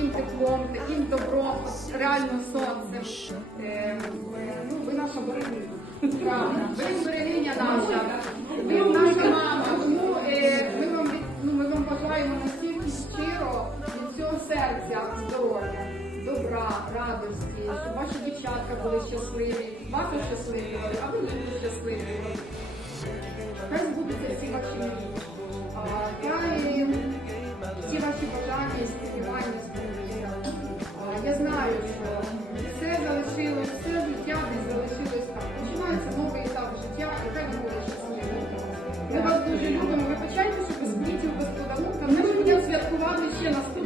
таким теплом, таким добром, реально сонцем. Е, ну, ви наша берегиня. Ви берегиня наша. Ви наша мама. Тому е, ми вам ну, вам бажаємо настільки щиро від цього серця здоров'я, добра, радості, щоб ваші дівчатка були щасливі, ваші щасливі, а ви були щасливі. Дуже любимо. Вибачайте, що без квітів, без подарунка. Ми будемо святкувати ще наступного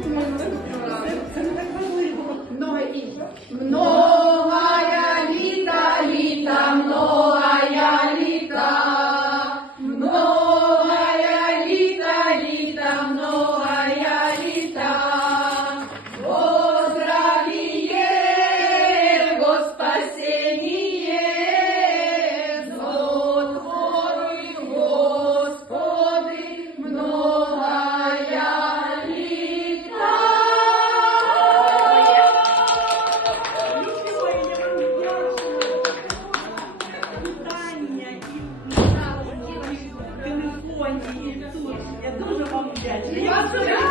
дуже